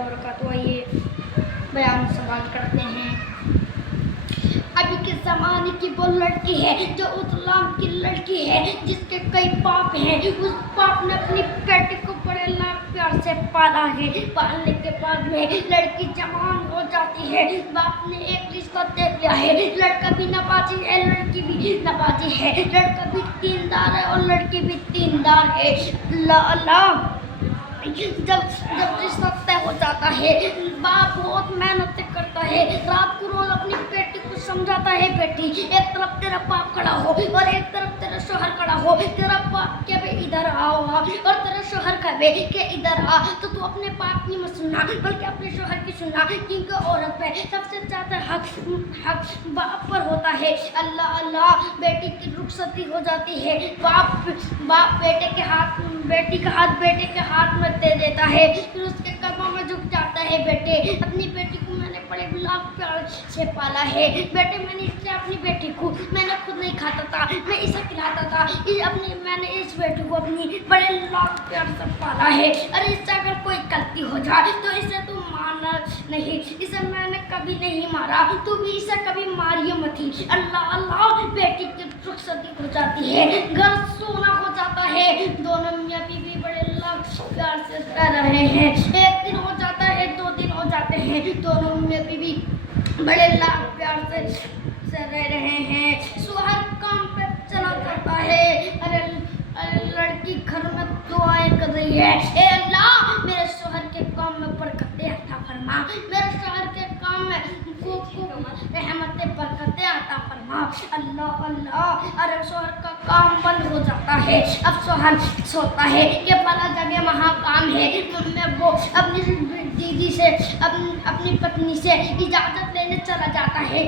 वबरकातुहू। आइए बयान सवाल करते हैं। अभी के ज़माने की वो लड़की है जो उस लाम की लड़की है जिसके कई पाप हैं। उस बाप ने अपनी बेटी को बड़े लाख प्यार से पाला है। पालने के बाद में लड़की जवान हो जाती है। बाप ने एक रिश्ता देख लिया है, लड़का भी नवाजी है, लड़की भी नवाजी है। लड़का भी दीनदार है और लड़की भी दीनदार है। अल्लाह अल्लाह, जब रिश्ता तय हो जाता है, बाप बहुत मेहनत करता है, रात को रोज अपनी बेटी को समझाता है, बेटी एक तरफ तेरा बाप खड़ा हो और एक तरफ तेरा शोहर खड़ा हो। तेरा बाप के भी इधर आओ और तेरा शोहर कहे कि इधर आ, तो तू अपने बाप की मत सुनना बल्कि अपने शोहर की सुनना, क्योंकि औरत पे सबसे ज्यादा हक बाप पर होता है। अल्लाह अल्लाह, बेटी की रुखसती हो जाती है। बाप बेटी का हाथ बेटे के हाथ में दे देता है, फिर उसके कदमों में झुक जाता है। बेटे, अपनी बेटी को मैंने बड़े लाख प्यार से पाला है। बेटे, अपनी बेटी को मैंने खुद नहीं खाता था, मैं इसे खिलाता था। मैंने इस बेटी को अपनी बड़े लाख प्यार से पाला है। अरे इससे अगर कोई गलती हो जाए तो इसे तू मारना नहीं, इसे मैंने कभी नहीं मारा, तू भी इसे कभी मारियो मत ही। अल्लाह अल्लाह, बेटी की रुखसती हो जाती है, घर सोना हो जाता है। दोनों मियाँ बीवी बड़े प्यार से रह रहे हैं। एक दिन हो जाता है, 2 दिन हो जाते हैं, दोनों मियाँ बीवी बड़े लाख प्यार से रह रहे हैं। शोहर काम पे चला जाता है। अरे लड़की घर में दुआएं कर रही है, ए अल्लाह मेरे शोहर के काम में बरकतें अता फरमा, मेरे शोहर के काम में रहमतें बरकतें अता फरमा। अल्लाह अल्लाह, अरे शोहर का काम बंद हो जाता है। अब शोहर सोचता है कि फला जगह वहाँ काम है, मैं वो अपनी दीदी से अपनी पत्नी से इजाज़त लेने चला जाता है।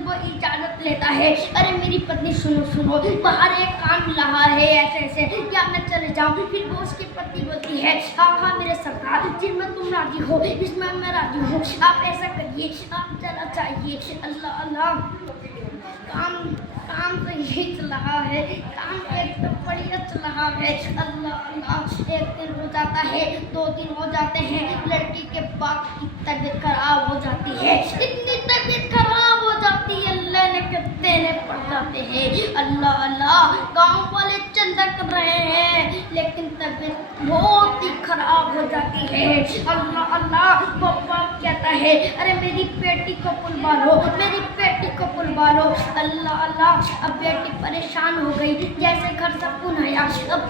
वो इजाज़त लेता है, अरे मेरी पत्नी सुनो, बाहर एक काम रहा है ऐसे क्या मैं चले जाऊँ? फिर वो उसकी पत्नी बोलती है, हाँ मेरे सरदार, जिसमें तुम राजी हो इसमें मैं राजी हूँ, आप ऐसा करिए, आप चला चाहिए। अल्लाह अल्लाह, काम तो यही चल रहा है, काम एकदम बढ़िया चल रहा है। अल्लाह अल्लाह, एक दिन हो जाता है, 2 दिन हो जाते हैं, लड़की के बाप की तबीयत खराब हो जाती है। इतनी तबीयत खराब हो जाती है, लेने के देने पड़ जाते हैं। अल्लाह अल्लाह, गाँव वाले चंदा कर रहे हैं, लेकिन तबीयत बहुत ही खराब हो जाती है। अल्लाह अल्लाह, पापा कहता है, अरे मेरी बेटी को बुलवा लो, मेरी बेटी को बुलवा लो। अल्लाह अल्लाह, अब बेटी परेशान हो गई, जैसे घर से फोन आया, अब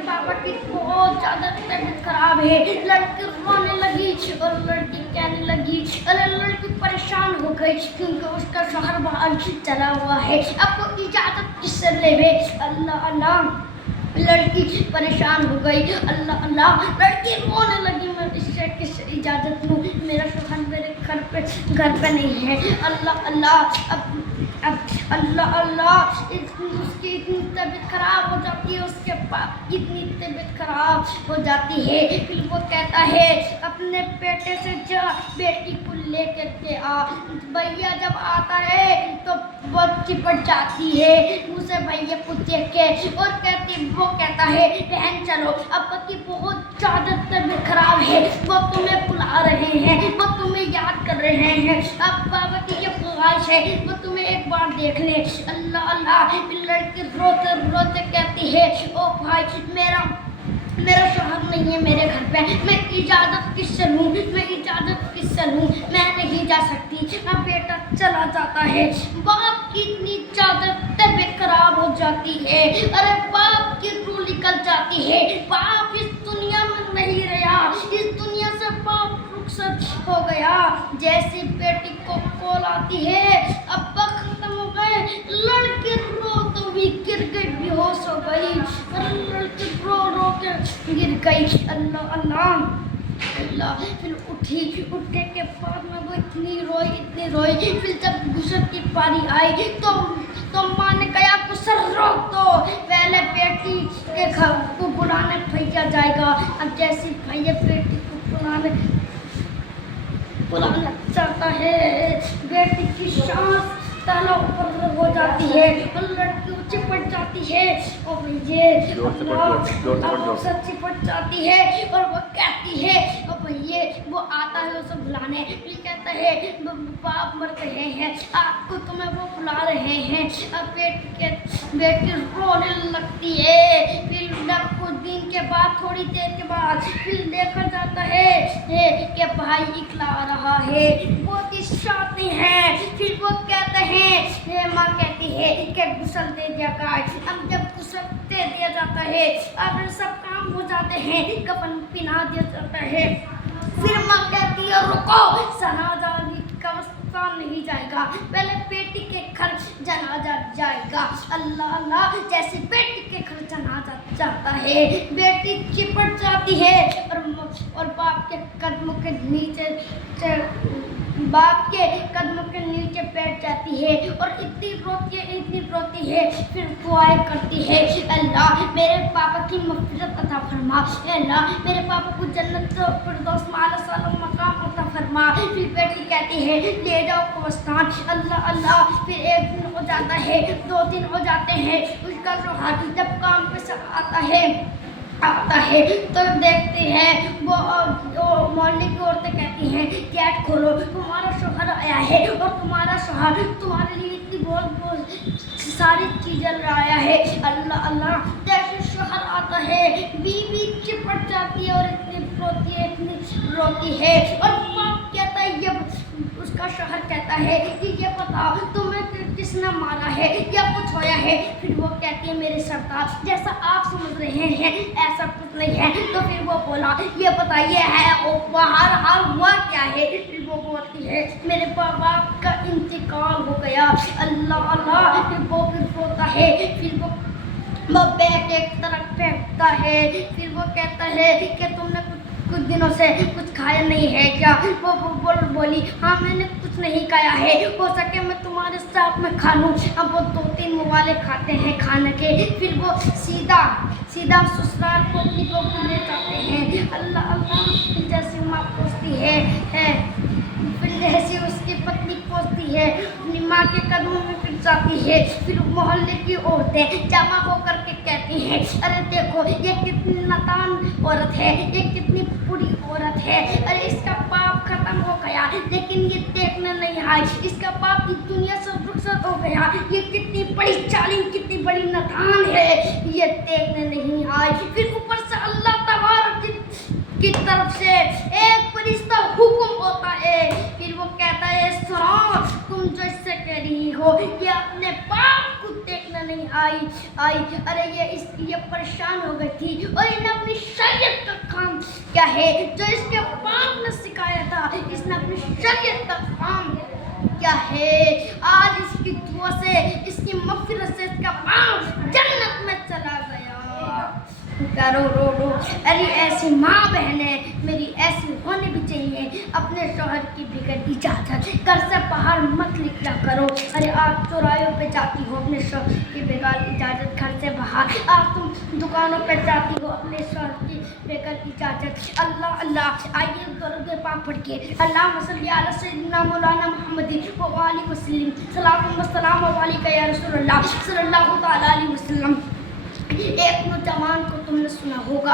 पापा की बहुत ज़्यादा तबीयत खराब है। लड़की रोने लगी और लड़की कहने लगी, अरे लड़की परेशान हो गई क्योंकि उसका शोहर बाहर चला हुआ है, अब वो इजाज़त किससे लेवे? अल्लाह अल्लाह, लड़की परेशान हो गई। अल्लाह अल्लाह, लड़की रोने लगी, मैं इससे किस इजाज़त लूँ, मेरा शोहर मेरे घर पे नहीं है। अल्लाह अल्लाह, अब अल्लाह अल्लाह, उसकी इतनी तबीयत खराब हो जाती है, उसके बाप की इतनी तबीयत खराब हो जाती है। फिर वो कहता है, अपने बेटे से जा बेटी को लेकर के आ। भैया जब आता है तो वो चिपट जाती है उसे भैया को देख के और वो कहता है, बहन चलो, अब की बहुत ज़्यादा तबीयत खराब है, वो तुम्हें बुला रहे हैं, वो तुम्हें याद कर रहे हैं, अब बाबा की ये ख्वाहिश है वो तुम्हें एक बार देख ले। अल्लाह अल्लाह, फिर लड़की रोते रोते कहती है, ओ भाई मेरा शोहर नहीं है मेरे घर पे, मैं इजाज़त किससे लूँ, मैं नहीं जा सकती। अब बेटा चला जाता है, बाप की इतनी ज़्यादा तबीयत खराब हो जाती है, अरे बाप की रूह निकल जाती है, बाप इस दुनिया में नहीं रहा, इस दुनिया से बाप रुखसत हो गया। जैसी बेटी को कॉल आती है, अब खत्म हो गए, लड़की रो तो भी गिर गई, बेहोश हो गई, अरे लड़की रो के गिर गई। अल्लाह अल्लाह, फिर उठने के बाद में वो इतनी रोई। फिर जब गुस्से की पारी आई तो माँ ने कहा, गुस्सा रोक दो, पहले बेटी के घर को बुलाने भैया जाएगा। अब जैसी भैया बेटी को बुलाना चाहता है, बेटी की सांस ताला ऊपर हो जाती है और लड़की चिपट जाती है और ये अल्लाह से चिपट जाती है और वो कहती है और ये वो आता है उसे बुलाने, फिर कहता है बाप मर रहे हैं, आपको तुम्हें वो बुला रहे हैं। अब बेटी रोने लगती है। फिर कुछ दिन के बाद, थोड़ी देर के बाद फिर देखा जाता है कि भाई इकला रहा है, बहुत ही शादी है। फिर वो कहते हैं, माँ कहती है कि गुस्ल दे दिया कर। अब जब गुस्ल दे दिया जाता है, अब सब काम हो जाते हैं, कफन पहना दिया जाता है। फिर माँ कहती है रुको, जनाजा कब्रिस्तान नहीं जाएगा, पहले बेटी के घर जनाजा जाएगा। अल्लाह अल्लाह, जैसे बेटी के घर जनाजा जाता है, बेटी चिपट जाती है और बाप के कदमों के नीचे बैठ जाती है और इतनी रोती है। फिर दुआएं करती है, अल्लाह मेरे पापा की मग़फ़िरत अता फरमा, अल्लाह मेरे पापा को जन्नत फिरदौस में मकाम अता फरमा। फिर बेटी कहती है ले जाओ कब्रिस्तान। अल्लाह अल्लाह, फिर एक दिन हो जाता है, 2 दिन हो जाते हैं। उसका शौहर जब काम पे से आता है तो देखते हैं वो मोहल्ले की औरतें कहती हैं गेट खोलो, तुम्हारा शौहर आया है और तुम्हारा शौहर तुम्हारे लिए इतनी बहुत सारी चीज़ें लाया है। अल्लाह अल्लाह, जैसे शौहर आता है बीवी चिपट जाती है और इतनी रोती है और बाप कहता है, ये उसका शौहर कहता है कि ये बताओ तुम्हें किसने मारा है या कुछ होया है। फिर वो कहती है मेरे सरदार, जैसा आप समझ रहे हैं ऐसा कुछ नहीं है। तो फिर वो बोला ये बताइए है वो बाहर हाल हुआ क्या है। फिर वो बोलती है मेरे बाप का इंतकाल हो गया। अल्लाह अल्लाह, फिर वो रोता है। फिर वो बैग एक तरफ फेंकता है। फिर वो कहता है कि तुमने कुछ दिनों से कुछ खाया नहीं है क्या। वो बोली हाँ मैंने कुछ नहीं खाया है, हो सके मैं तुम्हारे साथ में खा लूँ। अब वो 2-3 मुवाले खाते हैं खाने के। फिर वो सीधा ससुराल को अपनी को ले जाते हैं। अल्लाह अल्लाह, जैसे माँ पूछती है फिर जैसे उसकी पत्नी पहुंचती है, अपनी माँ के कदमों में गिर जाती है। फिर मोहल्ले की औरतें जमा होकर के कहती हैं अरे देखो ये कितनी नादान औरत है, ये कितनी बुरी औरत है, अरे इसका पाप खत्म हो गया लेकिन ये देखने नहीं आई, इसका पाप इस दुनिया से रुखसत हो गया, ये कितनी बड़ी चालीम कितनी बड़ी नादान है, ये देखने नहीं आई। फिर ऊपर से अल्लाह तबारक की तरफ से एक फरिश्ता हुक्म होता है। फिर वो कहता है सुनो, तुम जो इससे कह रही हो ये अपने बाप को देखने नहीं आई। अरे ये परेशान हो गई थी और इन्हें अपनी शरीयत का काम क्या है जो इसके बाप ने सिखाया था, इसने अपनी शरीयत का काम क्या है। आज इसकी दुआ से, इसकी मग़फ़िरत से इसका बाप जन्नत में चला गया। रो। अरे ऐसी माँ बहनें मेरी ऐसी होनी भी चाहिए। अपने शौहर की बगैर इजाज़त घर से बाहर मत निकला करो। अरे आप चौराहों पे जाती हो अपने शौहर की बगैर इजाज़त, घर से बाहर। आप तुम दुकानों पे जाती हो अपने शौहर की बगैर इजाज़त। अल्लाह अल्लाह, आइए दरूद पाक पढ़ के अल्लाहुम्मा सल्ली अला सय्यिदिना मौलाना मुहम्मदिन व आलिहि वसल्लम, सलाम व सलाम अलैका या रसूलल्लाह सल्लल्लाहु तआला अलैहि वसल्लम। एक नौजवान को तुमने सुना होगा।